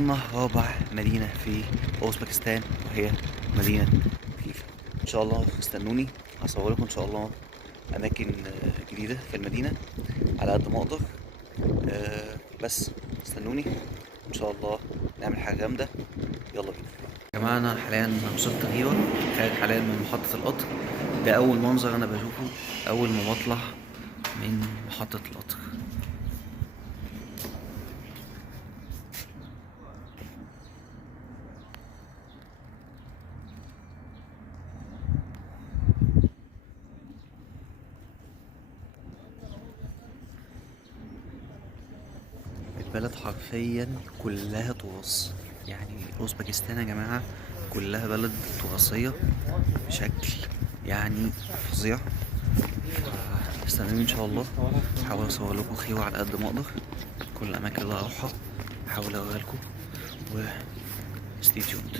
وصلنا رابع مدينة في أوزبكستان، وهي مدينة خيفا. إن شاء الله استنوني، هصور لكم إن شاء الله أماكن جديدة في المدينة على قد ما أقدر. بس استنوني إن شاء الله نعمل حاجة جامدة. يلا بينا يا جماعة. أنا حاليا وصلت غيوة، خارج حاليا من محطة القطر. ده أول منظر أنا بشوفه أول ما بطلع من محطة القطر. البلد حرفيا كلها تراث، يعني اوزبكستان يا جماعة كلها بلد تراثية بشكل يعني فظيع. استنوني ان شاء الله، هحاول اصور لكم خيوة على قد ما اقدر. كل الاماكن اللي هروحها هحاول اوريها لكم، و stay tuned.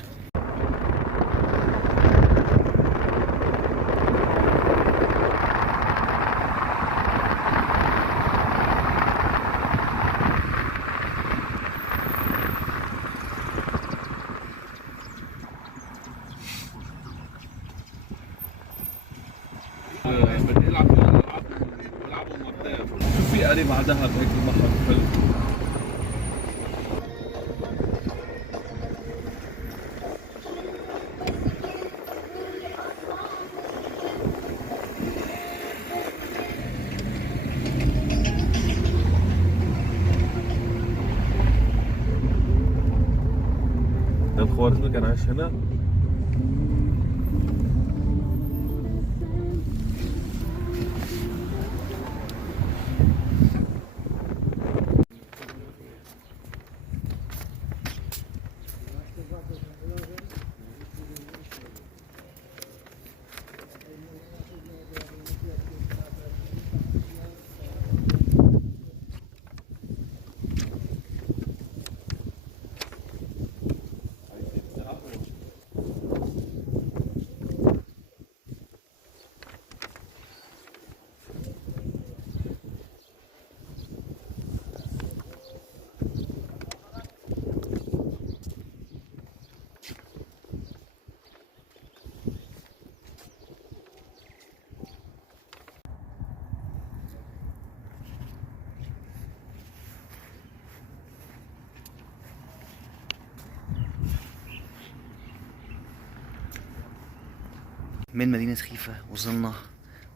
بنلعب بيلعبوا مرتين. شوف في قريب على دهب هيك البحر حلو. الخوارزمي كان عايش هنا. من مدينة خيفا وصلنا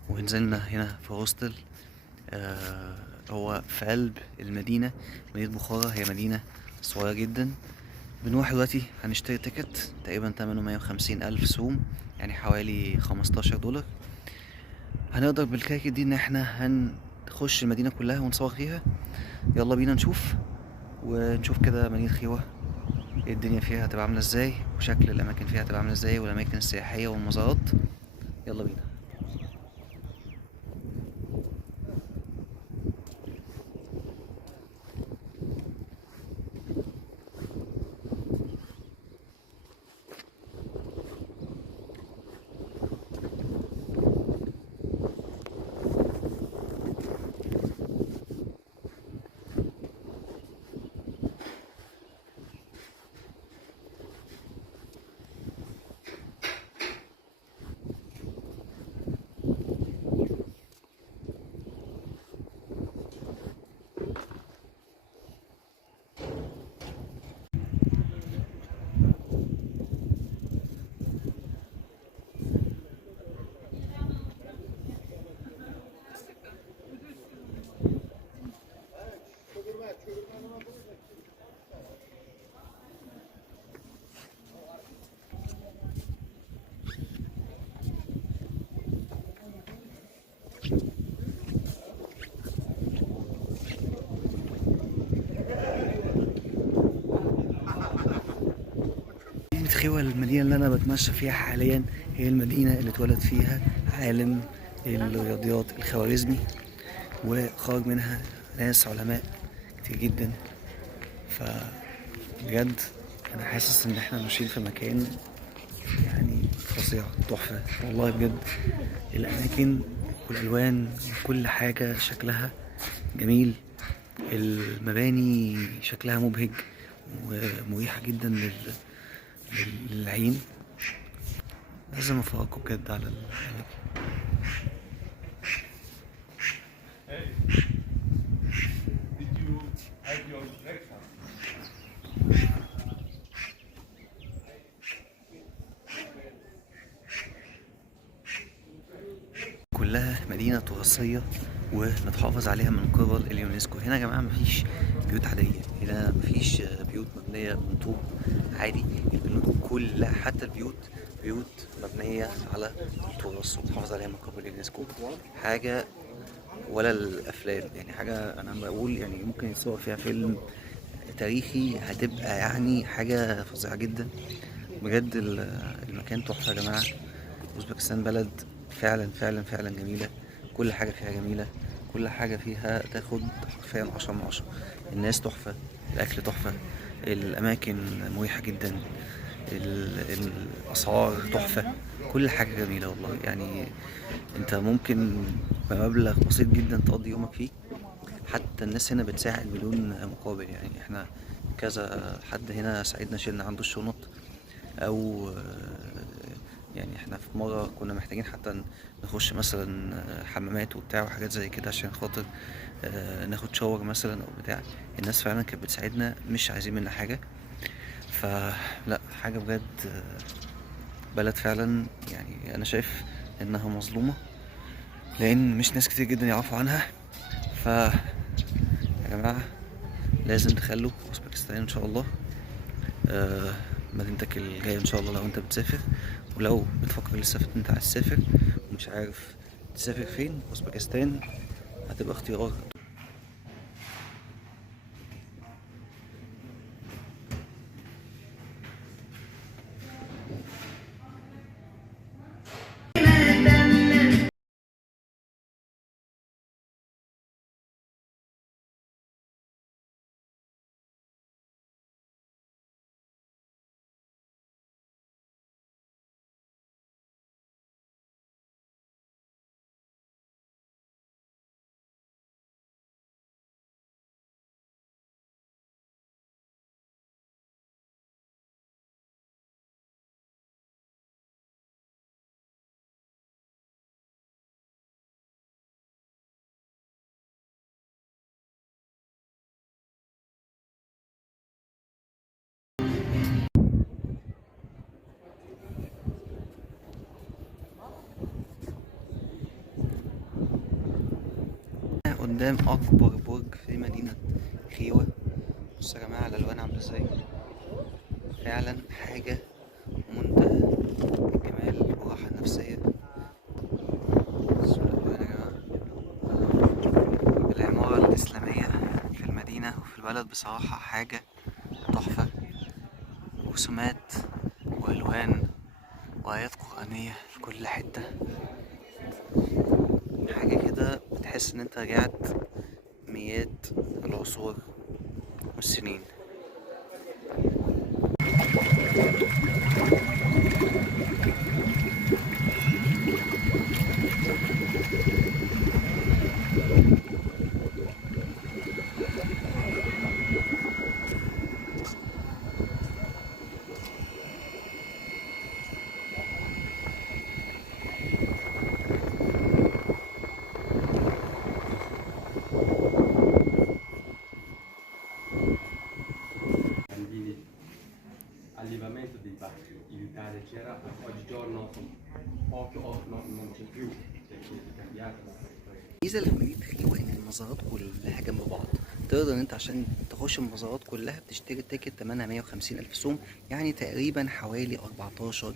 ونزلنا هنا في هوستل. هو في قلب المدينة، مدينة بخارى. هي مدينة صغيرة جدا. بنروح دلوقتي هنشتري تيكت تقريبا تمنه 150 ألف سوم، يعني حوالي 15 دولار. هنقدر بالكارت دي ان احنا هنخش المدينة كلها ونصور فيها. يلا بينا نشوف كده مدينة خيوة ايه الدنيا فيها هتبقى عاملة ازاي، وشكل الأماكن فيها هتبقى عاملة ازاي، والأماكن السياحية والمزارات. يلا بينا. مدينة خيوة المدينة اللي أنا بتمشى فيها حاليا، هي المدينة اللي اتولد فيها عالم الرياضيات الخوارزمي، وخرج منها ناس علماء كتير جدا. فبجد أنا حاسس إن احنا ماشيين في مكان يعني فظيع، تحفة والله بجد. الأماكن والألوان وكل حاجة شكلها جميل، المباني شكلها مبهج، ومريحة جدا للعين. لازم افرجكم بجد على الأماكن. Did you have your breakfast? كلها مدينة تراثية ونتحافظ عليها من قبل اليونسكو. هنا يا جماعة مفيش بيوت عادية، هنا مفيش بيوت مبنية من طوب عادي. البيوت كلها حتى البيوت بيوت مبنية على التراث ومتحافظ عليها من قبل اليونسكو. حاجة ولا الأفلام، يعني حاجة أنا بقول يعني ممكن يتصور فيها فيلم تاريخي، هتبقى يعني حاجة فظيعة جدا بجد. المكان تحفة يا جماعة. أوزبكستان بلد فعلا جميلة، كل حاجة فيها جميلة، كل حاجة فيها تاخد حرفيا 10/10. الناس تحفة، الأكل تحفة، الأماكن مريحة جدا، الأسعار تحفة، كل حاجة جميلة والله. يعني انت ممكن بمبلغ بسيط جدا تقضي يومك فيه. حتى الناس هنا بتساعد بدون مقابل، يعني احنا كذا حد هنا ساعدنا شيلنا عنده الشنط، او يعني احنا في مرة كنا محتاجين حتى نخش مثلا حمامات وبتاع وحاجات زي كده عشان خاطر ناخد شاور مثلا او بتاع. الناس فعلا كانت بتساعدنا، مش عايزين منا حاجة. فلا حاجة بجد، بلد فعلا يعني انا شايف انها مظلومة، لان مش ناس كتير جدا يعرفوا عنها. ف يا جماعة لازم تخلوا اوزبكستان ان شاء الله مدينتك الجاية ان شاء الله لو انت بتسافر. ولو بتفكر لسه في ان انت عايز تسافر ومش عارف تسافر فين، اوزبكستان هتبقى اختيار. قدام اكبر برج في مدينة خيوة. بصوا يا جماعة الالوان عاملة ازاي، فعلا حاجة منتهى الجمال والراحة النفسية. بصوا الالوان يا جماعة، العمارة الإسلامية في المدينة وفي البلد بصراحة حاجة تحفة. رسومات وألوان وآيات قرآنية في كل حتة، حاجة كده بتحس إن أنت رجعت مئات العصور والسنين. Allevamento dei vacchi in Italia c'era, oggigiorno poco o non c'è più perché è cambiata la storia. الميزة اللي في مدينة خيوة إن المزارات كلها جنب بعض. تقدر إن أنت عشان تخش المزارات كلها بتشتري تيكت تمنها 150,000 سوم، يعني تقريبا حوالي 14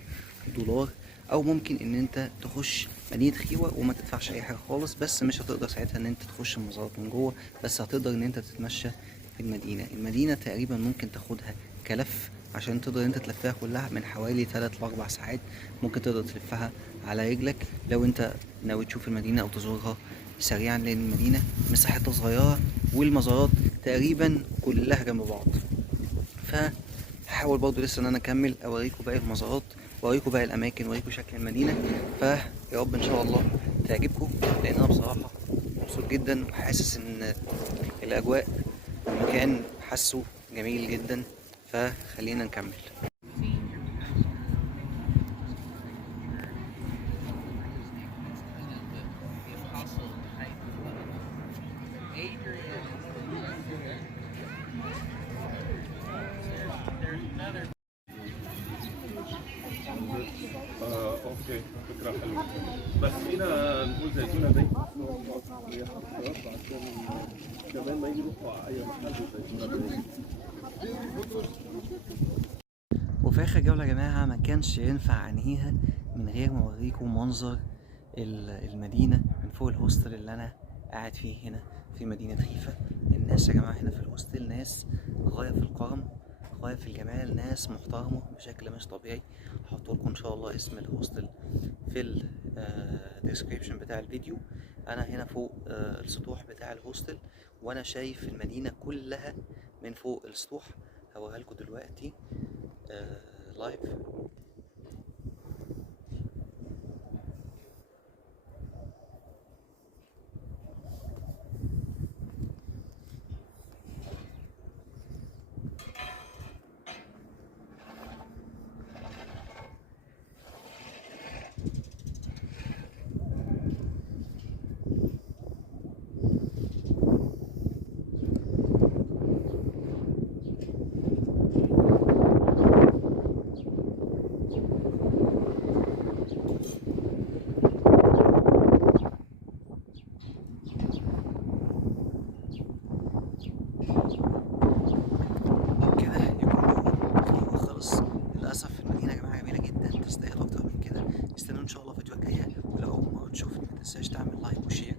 دولار. أو ممكن إن أنت تخش مدينة خيوة وما تدفعش أي حاجة خالص، بس مش هتقدر ساعتها إن أنت تخش المزارات من جوه، بس هتقدر إن أنت تتمشى في المدينة تقريبا ممكن تاخدها كلف عشان تقدر إن أنت تلفها كلها من حوالي 3 ل4 ساعات. ممكن تقدر تلفها على رجلك لو أنت ناوي تشوف المدينة أو تزورها سريعا، لان المدينه مساحتها صغيره والمزارات تقريبا كلها جنب بعض. فهحاول برضو لسه ان انا اكمل اوريكم باقي المزارات واوريكم باقي الاماكن واوريكم شكل المدينه. فيا رب ان شاء الله تعجبكم، لان انا بصراحه مبسوط جدا وحاسس ان الاجواء المكان حاسه جميل جدا. فخلينا نكمل. اوكي فكره حلوه. بس فينا نقول زيتونه زي عشان كمان ما يروحوا على اي محل زيتونه. وفي اخر جولة يا جماعة ما كانش ينفع انهيها من غير ما اوريكم منظر المدينة من فوق الهوستل اللي انا قاعد فيه هنا في مدينة خيفا. الناس يا جماعة هنا في الهوستل ناس غاية في الكرم، غاية في الجمال، ناس محترمة بشكل مش طبيعي. هحط لكم ان شاء الله اسم الهوستل في الديسكريبشن بتاع الفيديو. انا هنا فوق السطوح بتاع الهوستل وانا شايف المدينة كلها من فوق السطوح. هوريها لكم دلوقتي لايف. للاسف المدينه يا جماعه جميله جدا، تستاهل اكتر من كده. استنوا ان شاء الله فيديوهات جايه، ولو اول مره تشوفني ما تنساش تعمل لايك وشير